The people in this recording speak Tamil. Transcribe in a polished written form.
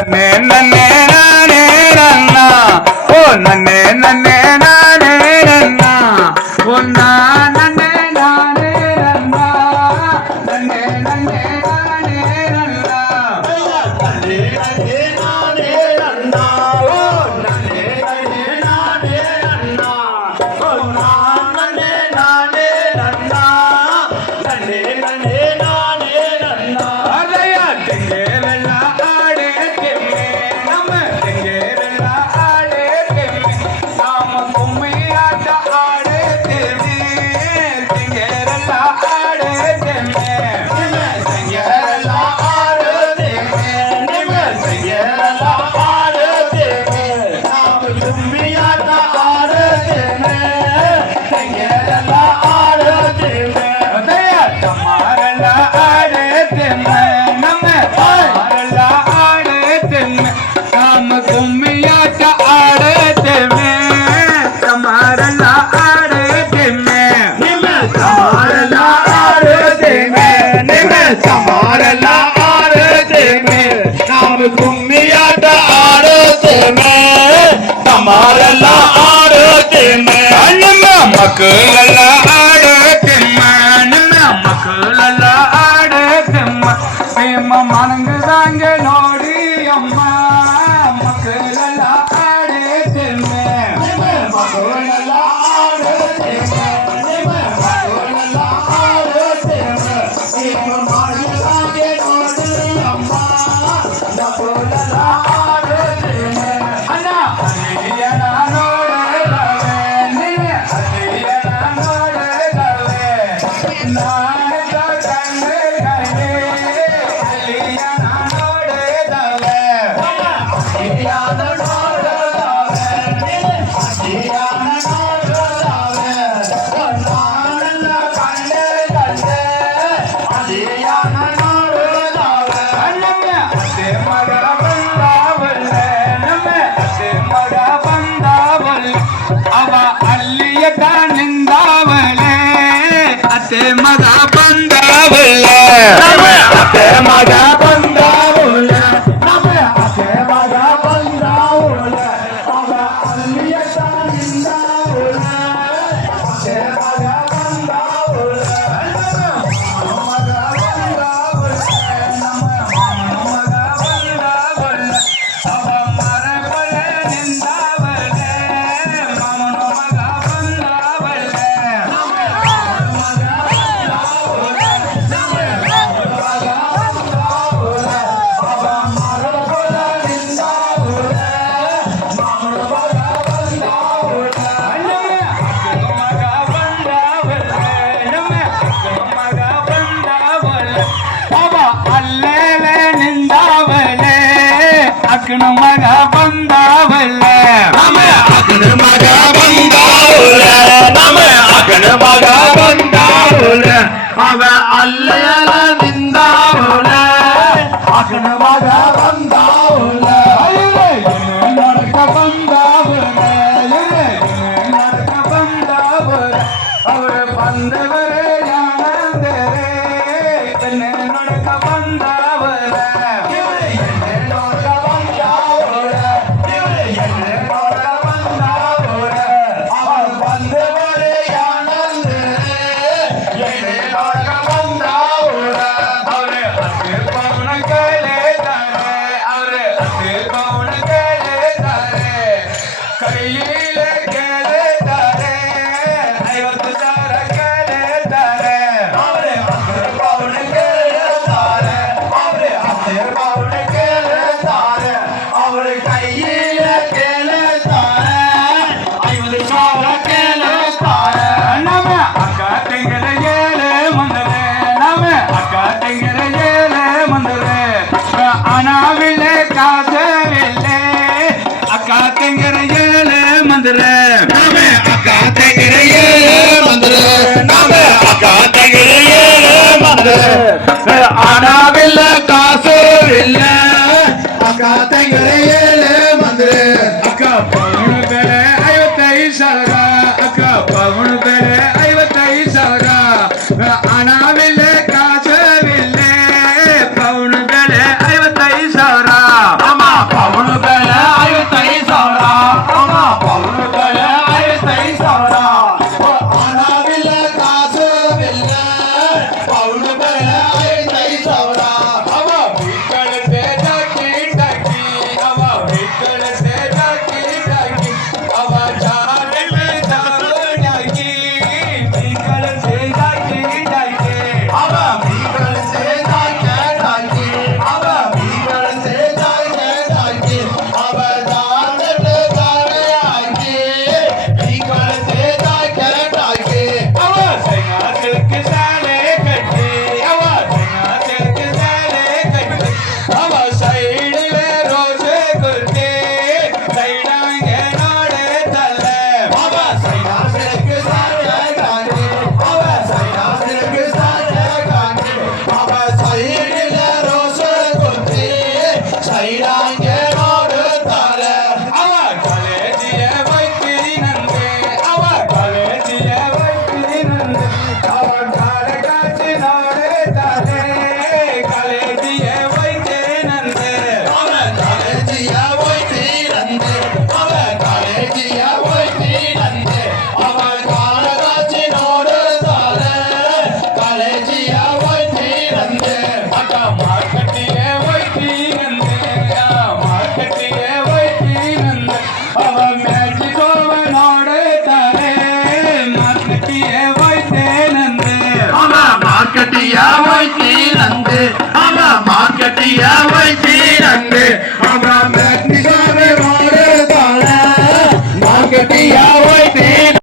ನನ್ನೇ ನಾನೇ ನನ್ನ ಓ ನನ್ನೇ ನನ್ನೇ ನಾನೇ ನನ್ನ ಓ ನನ್ನೇ ನಾನೇ ನನ್ನ ನನ್ನೇ ನನ್ನೇ ನಾನೇ ನನ್ನ ನನ್ನೇ ನನ್ನೇ ನಾನೇ ನನ್ನ ಓ ನನ್ನೇ ನನ್ನೇ ನಾನೇ ನನ್ನ ಓ ನನ್ನೇ ನಾನೇ ನನ್ನ ನನ್ನೇ ನನ್ನೇ ನಾನೇ ನನ್ನ ಅದಯ ತೆಂಗೇವೆಲ್ಲ கும்மியாட்ட ஆடுதே கமாரல்ல ஆடுதே மக்கள் எல்லாம் ஆடுதே மக்கள் எல்லாம் ஆடுதே மனங்கு தாங்க நோடி அம்மா மக்கள் எல்லாம் ஆடுதே மக்கள் எல்லாம் ஆடுதே ಮಗ ಬಂದವಲ್ಲ ಅತ್ತೆ ಮಗ ಬಂದವಲ್ಲ ಅತ್ತೆ ಮಗ ಬಂದವಲ್ಲ ಅವ ಅಲ್ಲಿಯ ನಿಂದವಲ್ಲ ಅತ್ತೆ ಮಗ ಬಂದವಲ್ಲ ಮಗ ಬಂದವಲ್ಲ ನಮ್ಮ ಮಗ ಬಂದವಲ್ಲ ಅವ ಮರಗಳ ನಿಂದವಲ್ಲ ಮಾಮನ ಮಗ ಬಂದವಲ್ಲ ಅಕ್ಕನ ಮಗ ಬಂದವಲ್ಲ ಅಕ್ಕನ ಮಗ ಬಂದವಲ್ಲ ಅಕ್ಕನ ಮಗ ಬಂದವಲ್ಲ ಅವ ಅಲ್ಲೆಲ್ಲ ನಿಂದವಲ್ಲ ಅಕ್ಕನ ಮಗ ಬಂದವಲ್ಲ ನಡಕ ಬಂದವಲ್ಲ ನಡಕ ಬಂದವಲ್ಲ ಅವರು ಬಂದವರೇ ಯಾನಂದರೆ ನಡಕ ಬಂದವಲ್ಲ அனாவிலே காசவில்லை அக்கா தெங்கிற ஏழு மந்திர நாம அக்கா தெங்கிற ஏழு மந்திர நாம அக்கா தெங்கிற ஏழு மந்திர அனாவில்லை காசவில்லை அக்கா தெங்கிற ஏழு மந்திர அக்கா பவுனு பேரு 55,000 அக்கா பவுனு பேரு 55,000 அனாவில்லை காசவில்லை பவுனு பேரு 55,000 ஆமா மார்க்கெட்டியா வைத்தி நந்து அவ மார்க்கெட்டியா வைத்தி